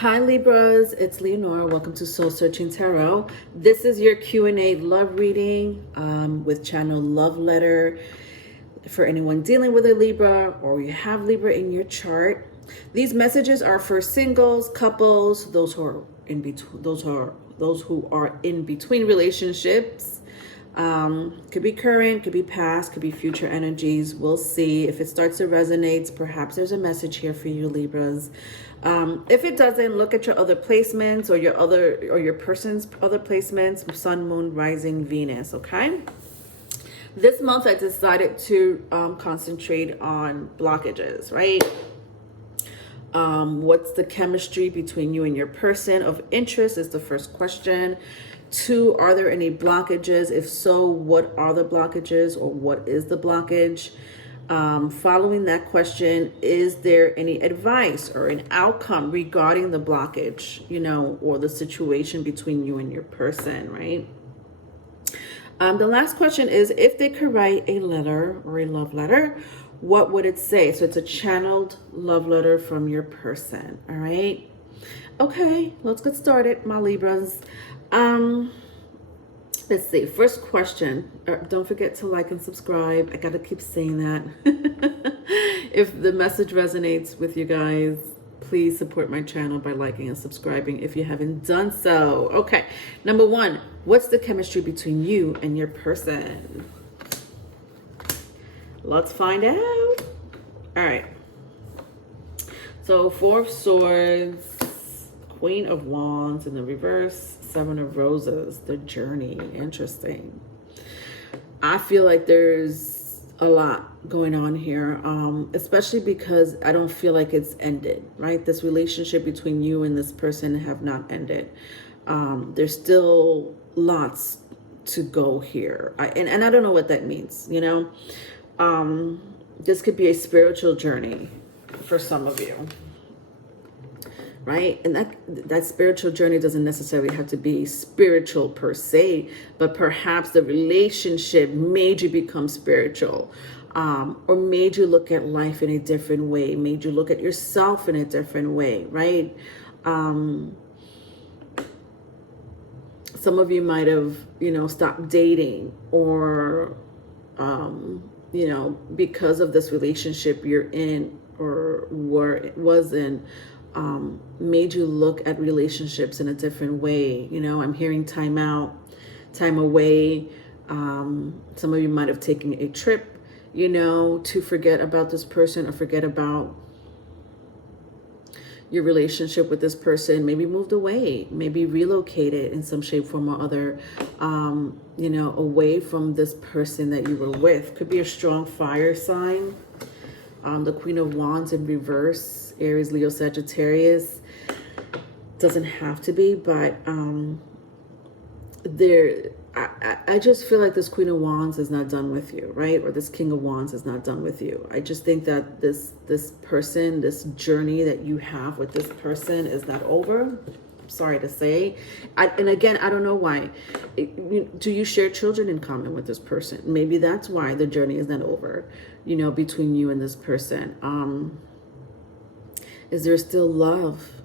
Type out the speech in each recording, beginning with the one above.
Hi Libras, it's Leonora. Welcome to Soul Searching Tarot. This is your Q&A love reading with channel Love Letter for anyone dealing with a Libra or you have Libra in your chart. These messages are for singles, couples, those who are in between, those who are in between relationships. Could be current, could be past, could be future energies. We'll see. If it starts to resonate, perhaps there's a message here for you, Libras. If it doesn't, look at your other placements or your person's other placements, Sun, Moon, Rising, Venus, okay? This month I decided to concentrate on blockages, right? What's the chemistry between you and your person of interest is the first question. 2, are there any blockages? If so, what are the blockages or what is the blockage? Following that question, is there any advice or an outcome regarding the blockage, or the situation between you and your person, right? The last question is, if they could write a letter or a love letter, what would it say? So it's a channeled love letter from your person, all right? Okay, let's get started, my Libras. Let's see. First question. Don't forget to like and subscribe. I gotta keep saying that. If the message resonates with you guys, please support my channel by liking and subscribing if you haven't done so. Okay. Number 1, what's the chemistry between you and your person? Let's find out. All right. So 4 of Swords, Queen of Wands in the reverse, 7 of Roses, the journey. Interesting. I feel like there's a lot going on here, especially because I don't feel like it's ended, right? This relationship between you and this person have not ended. There's still lots to go here. And I don't know what that means, This could be a spiritual journey for some of you. Right? And that spiritual journey doesn't necessarily have to be spiritual per se, but perhaps the relationship made you become spiritual, or made you look at life in a different way, made you look at yourself in a different way, right? Some of you might have, stopped dating or, because of this relationship you're in or was in, made you look at relationships in a different way. I'm hearing time out, time away. Some of you might have taken a trip, to forget about this person or forget about your relationship with this person. Maybe moved away, maybe relocated in some shape, form or other, away from this person that you were with. Could be a strong fire sign. The Queen of Wands in reverse, Aries, Leo, Sagittarius. Doesn't have to be, but I just feel like this Queen of Wands is not done with you, right? Or this King of Wands is not done with you. I just think that this person, this journey that you have with this person is not over. Sorry to say. And again, I don't know why. Do you share children in common with this person? Maybe that's why the journey is not over, between you and this person. Is there still love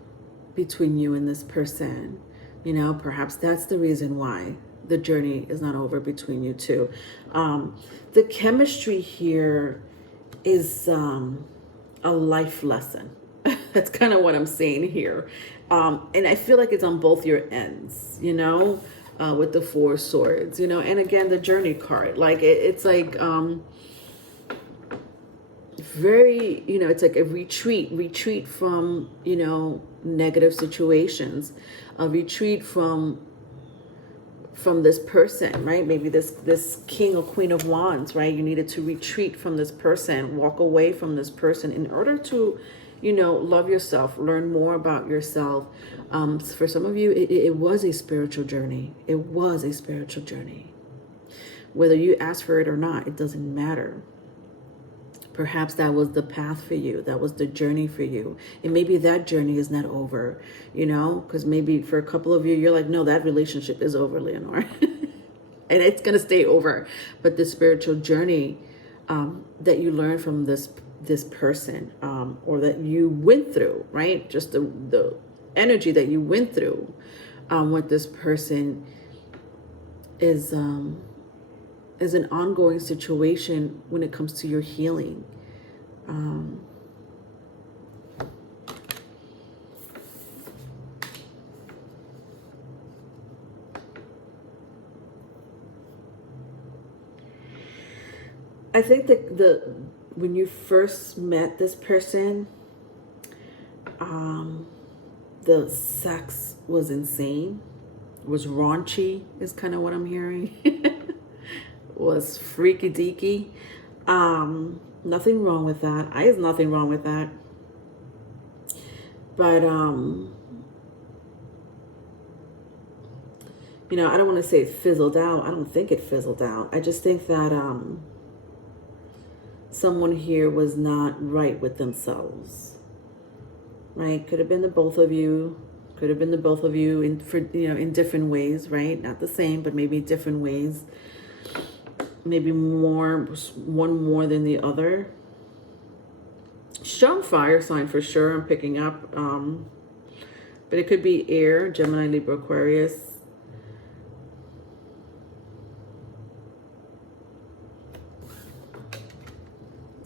between you and this person? Perhaps that's the reason why the journey is not over between you two. The chemistry here is a life lesson. That's kind of what I'm saying here. And I feel like it's on both your ends, with the 4 swords, and again, the journey card, like it's like, very, it's like a retreat from, negative situations, a retreat from this person, right? Maybe this King or Queen of Wands, right? You needed to retreat from this person, walk away from this person in order to, love yourself, learn more about yourself. For some of you, it was a spiritual journey. It was a spiritual journey. Whether you asked for it or not, it doesn't matter. Perhaps that was the path for you. That was the journey for you. And maybe that journey is not over, because maybe for a couple of you, you're like, no, that relationship is over, Leonore. And it's going to stay over. But the spiritual journey that you learn from this person, or that you went through, right? Just the energy that you went through with this person is an ongoing situation when it comes to your healing. I think that when you first met this person, the sex was insane, was raunchy, is kind of what I'm hearing. Was freaky deaky. Nothing wrong with that. There's nothing wrong with that. But you know, I don't want to say it fizzled out. I don't think it fizzled out. I just think that someone here was not right with themselves. Right? Could have been the both of you. Could have been the both of you in different ways, right? Not the same, but maybe different ways. Maybe one more than the other. Strong fire sign for sure. I'm picking up. But it could be air, Gemini, Libra, Aquarius.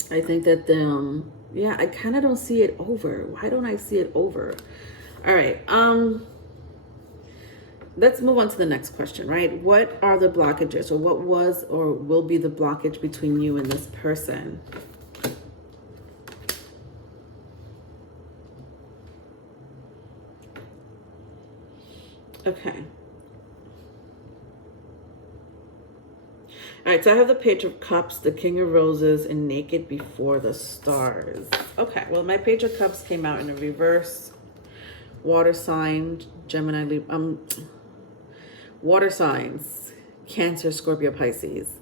I think that yeah, I kind of don't see it over. Why don't I see it over? All right. Let's move on to the next question, right? What are the blockages, or what was or will be the blockage between you and this person? Okay. All right, so I have the Page of Cups, the King of Roses, and Naked Before the Stars. Okay, well, my Page of Cups came out in a reverse. Water sign, Gemini, water signs, Cancer, Scorpio, Pisces.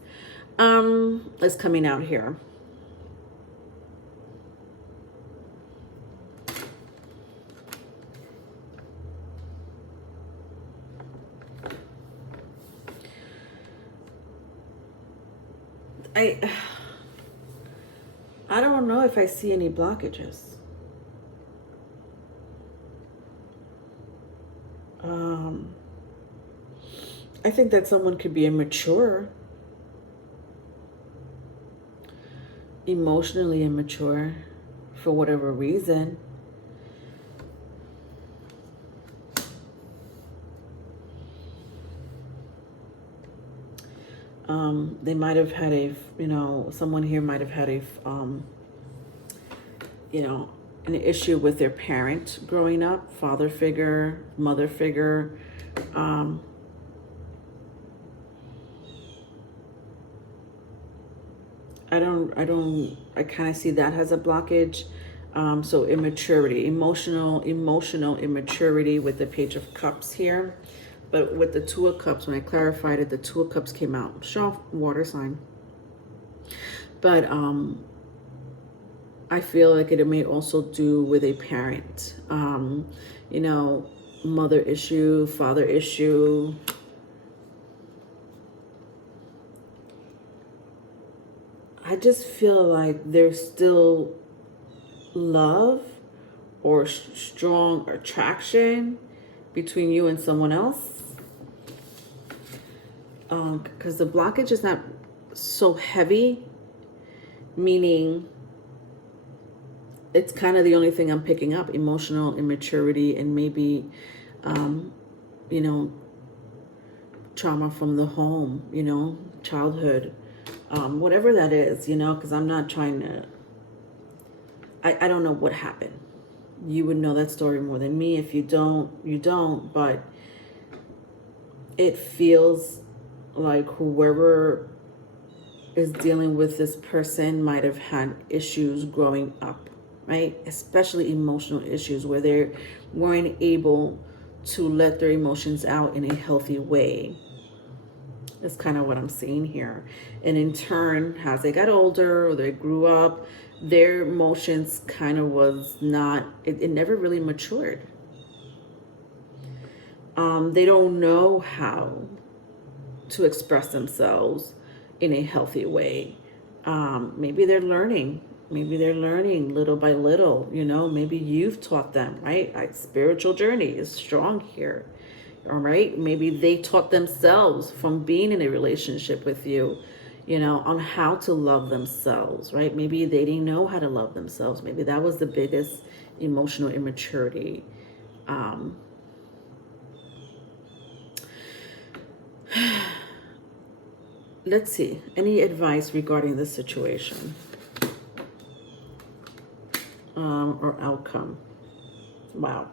Is coming out here. I don't know if I see any blockages. I think that someone could be immature, emotionally immature, for whatever reason. They might have had someone here might have had an issue with their parent growing up, father figure, mother figure. I kind of see that as a blockage. So immaturity, emotional immaturity with the Page of Cups here. But with the Two of Cups, when I clarified it, the Two of Cups came out. Show water sign. But I feel like it may also do with a parent. Mother issue, father issue. I just feel like there's still love or strong attraction between you and someone else. Because the blockage is not so heavy, meaning it's kind of the only thing I'm picking up: emotional immaturity and maybe, trauma from the home, childhood, whatever that is, because I'm not trying to, I don't know what happened. You would know that story more than me. If you don't, you don't, but it feels like whoever is dealing with this person might have had issues growing up, right? Especially emotional issues where they weren't able to let their emotions out in a healthy way. That's kind of what I'm seeing here. And in turn, as they got older or they grew up, their emotions kind of was not, it never really matured. They don't know how to express themselves in a healthy way. Maybe they're learning Maybe they're learning little by little, you know, maybe you've taught them, right? Spiritual journey is strong here. All right. Maybe they taught themselves from being in a relationship with you, you know, on how to love themselves, right? Maybe they didn't know how to love themselves. Maybe that was the biggest emotional immaturity. Let's see. Any advice regarding this situation or outcome? Wow.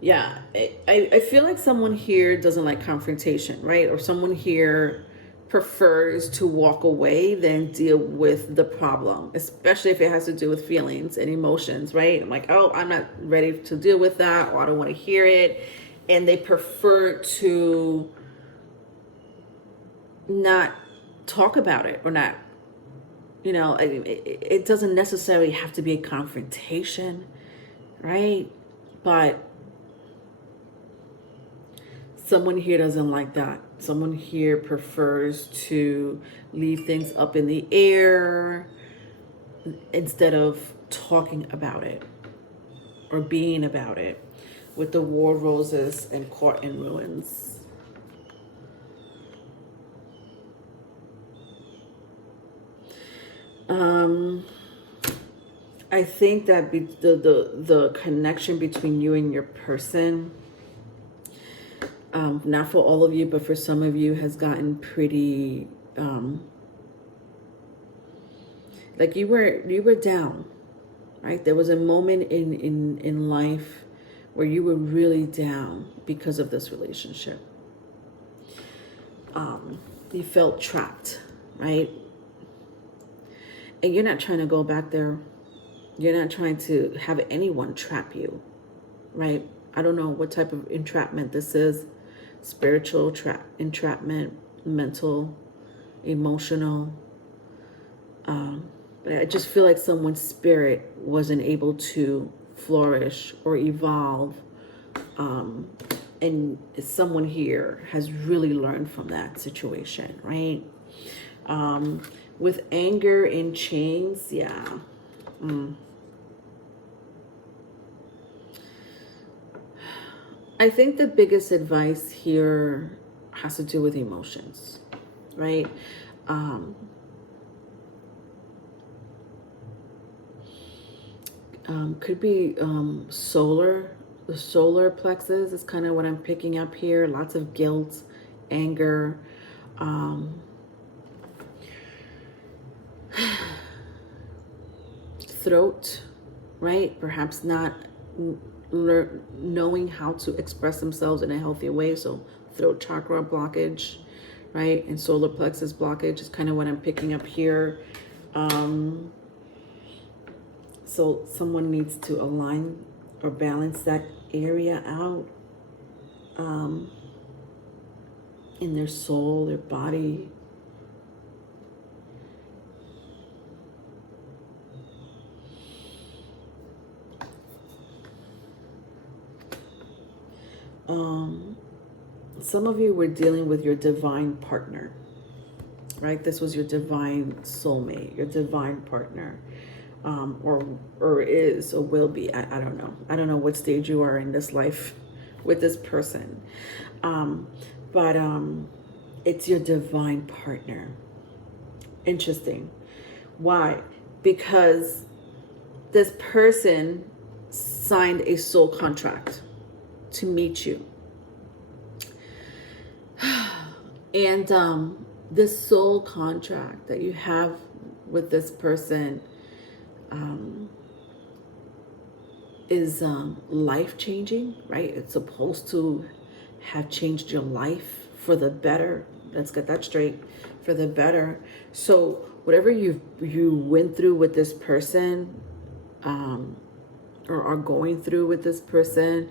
Yeah, I feel like someone here doesn't like confrontation, right? Or someone here prefers to walk away than deal with the problem, especially if it has to do with feelings and emotions, right? I'm like, oh, I'm not ready to deal with that, or I don't want to hear it. And they prefer to not talk about it or not, you know, it doesn't necessarily have to be a confrontation, right? But someone here doesn't like that. Someone here prefers to leave things up in the air instead of talking about it or being about it, with the war roses and caught in ruins. I think that the connection between you and your person, not for all of you, but for some of you, has gotten pretty, like you were down, right? There was a moment in life where you were really down because of this relationship. You felt trapped, right? And you're not trying to go back there. You're not trying to have anyone trap you, right? I don't know what type of entrapment this is. Spiritual entrapment, mental, emotional. But I just feel like someone's spirit wasn't able to flourish or evolve. And someone here has really learned from that situation, right? With anger in chains, yeah. I think the biggest advice here has to do with emotions, right? Could be solar. The solar plexus is kind of what I'm picking up here. Lots of guilt, anger, throat, right? Perhaps not knowing how to express themselves in a healthy way. So throat chakra blockage, right? And solar plexus blockage is kind of what I'm picking up here. So someone needs to align or balance that area out in their soul, their body. Some of you were dealing with your divine partner, right? This was your divine soulmate, your divine partner, or is or will be. I don't know. I don't know what stage you are in this life with this person, but it's your divine partner. Interesting. Why? Because this person signed a soul contract to meet you. And this soul contract that you have with this person is life-changing, right? It's supposed to have changed your life for the better. Let's get that straight. For the better. So whatever you went through with this person, or are going through with this person,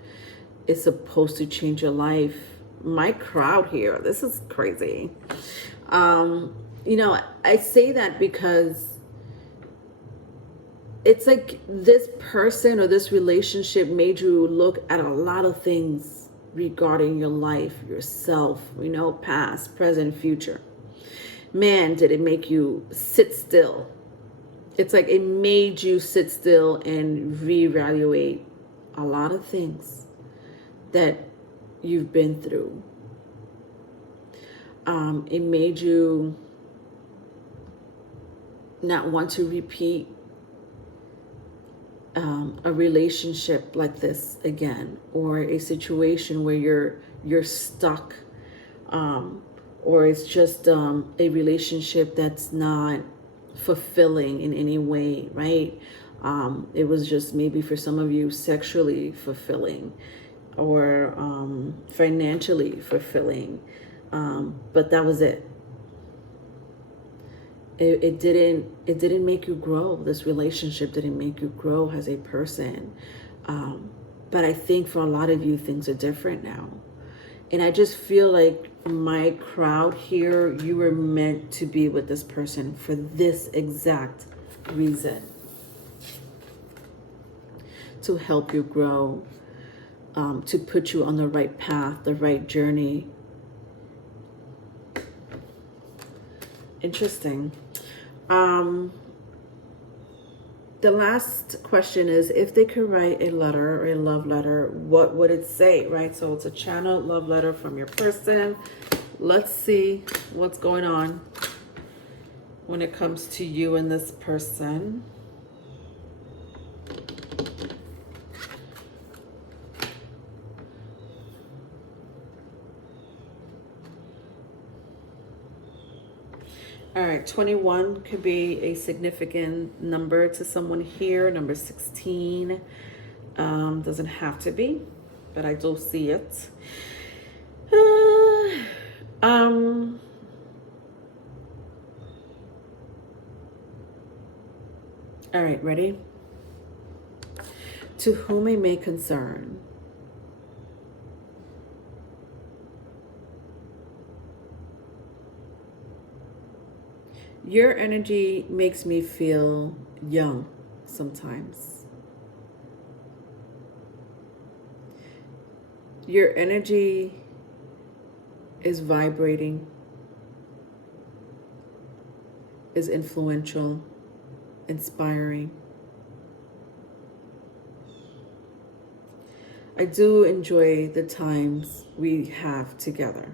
is supposed to change your life. My crowd here, this is crazy. You know, I say that because it's like this person or this relationship made you look at a lot of things regarding your life, yourself, past, present, future. Man, did it make you sit still. It's like it made you sit still and reevaluate a lot of things that you've been through. It made you not want to repeat a relationship like this again, or a situation where you're stuck, or it's just a relationship that's not fulfilling in any way, right? It was just maybe for some of you sexually fulfilling, or financially fulfilling, but that was it. It didn't make you grow. This relationship didn't make you grow as a person. But I think for a lot of you, things are different now. And I just feel like my crowd here, you were meant to be with this person for this exact reason. To help you grow, to put you on the right path, the right journey. Interesting. The last question is, if they could write a letter or a love letter, what would it say, right? So it's a channeled love letter from your person. Let's see what's going on when it comes to you and this person. All right, 21 could be a significant number to someone here. Number 16 doesn't have to be, but I do see it. All right, ready? To whom it may concern. Your energy makes me feel young sometimes. Your energy is vibrating, is influential, inspiring. I do enjoy the times we have together.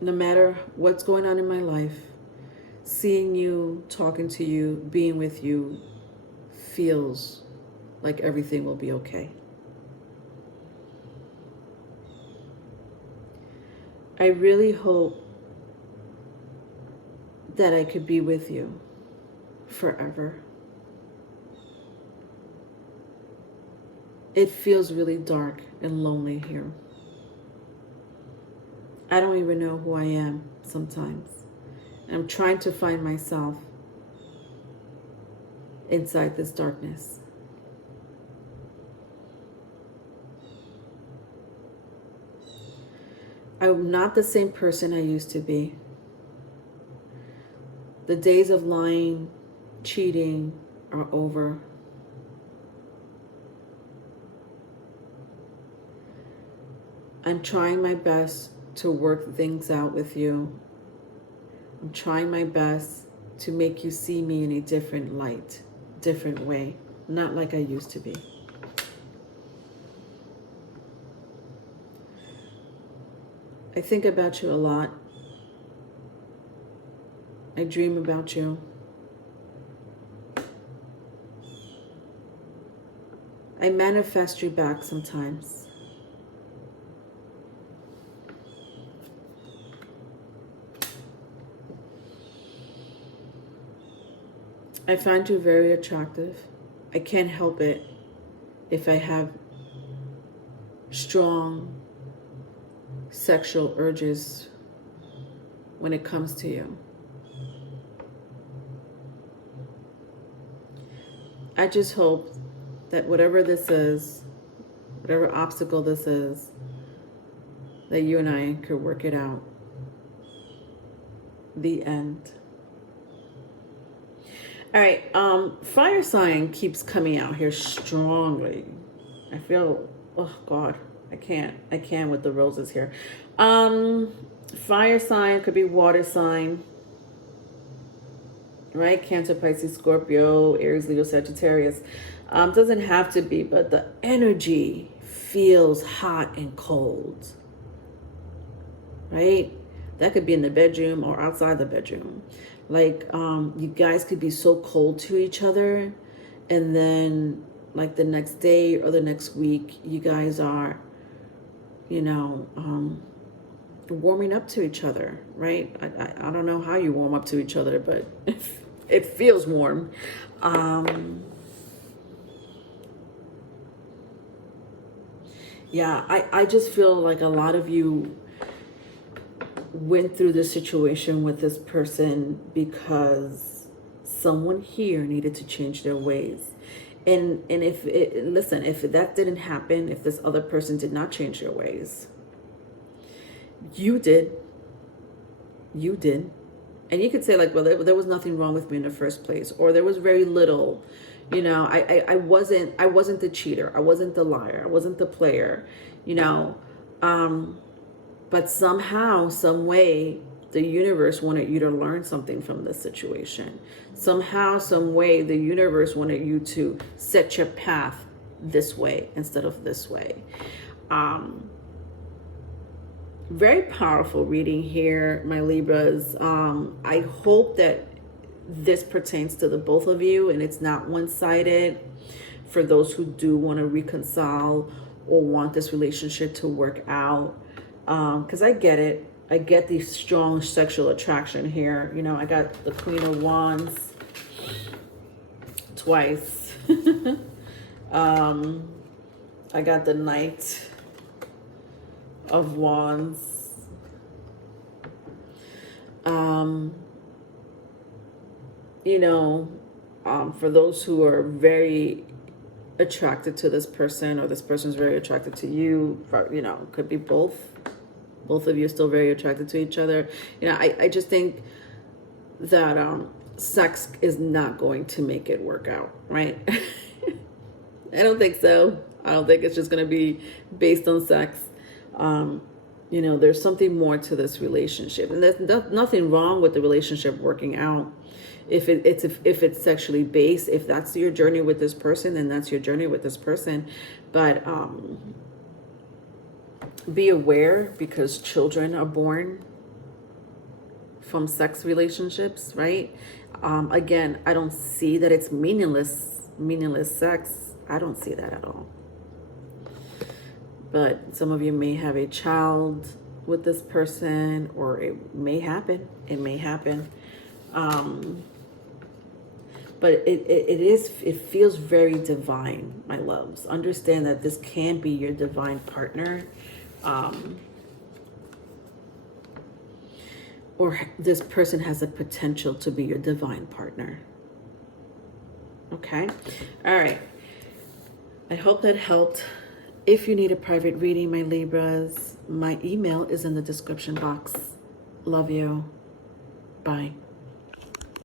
No matter what's going on in my life, seeing you, talking to you, being with you feels like everything will be okay. I really hope that I could be with you forever. It feels really dark and lonely here. I don't even know who I am sometimes. I'm trying to find myself inside this darkness. I'm not the same person I used to be. The days of lying, cheating are over. I'm trying my best to work things out with you. I'm trying my best to make you see me in a different light, different way, not like I used to be. I think about you a lot. I dream about you. I manifest you back sometimes. I find you very attractive. I can't help it if I have strong sexual urges when it comes to you. I just hope that whatever this is, whatever obstacle this is, that you and I could work it out. The end. All right, fire sign keeps coming out here strongly. I feel Oh God, I can't with the roses here. Fire sign, could be water sign, right? Cancer, Pisces, Scorpio, Aries, Leo, Sagittarius. Doesn't have to be, but the energy feels hot and cold, right? That could be in the bedroom or outside the bedroom. Like, you guys could be so cold to each other, and then like the next day or the next week, you guys are, you know, warming up to each other, right? I don't know how you warm up to each other, but it feels warm. Yeah, I just feel like a lot of you went through this situation with this person because someone here needed to change their ways. And if it, listen, if that didn't happen, if this other person did not change their ways, you did. You did. And you could say like, well, there was nothing wrong with me in the first place, or there was very little, you know, I wasn't the cheater. I wasn't the liar. I wasn't the player, you know. But somehow, some way, the universe wanted you to learn something from this situation. Somehow, some way, the universe wanted you to set your path this way instead of this way. Very powerful reading here, my Libras. I hope that this pertains to the both of you and it's not one-sided. For those who do want to reconcile or want this relationship to work out, because I get it. I get the strong sexual attraction here. You know, I got the Queen of Wands twice. I got the Knight of Wands. You know, for those who are very attracted to this person, or this person's very attracted to you, you know, could be both of you still very attracted to each other. You know, I just think that sex is not going to make it work out, right? I don't think so. I don't think it's just going to be based on sex. You know, there's something more to this relationship, and there's nothing wrong with the relationship working out. If it's sexually based, if that's your journey with this person, then that's your journey with this person. But be aware, because children are born from sex relationships, right? Again, I don't see that it's meaningless sex. I don't see that at all. But some of you may have a child with this person, or it may happen. It may happen. But it feels very divine, my loves. Understand that this can be your divine partner. Or this person has the potential to be your divine partner. Okay? All right. I hope that helped. If you need a private reading, my Libras, my email is in the description box. Love you. Bye.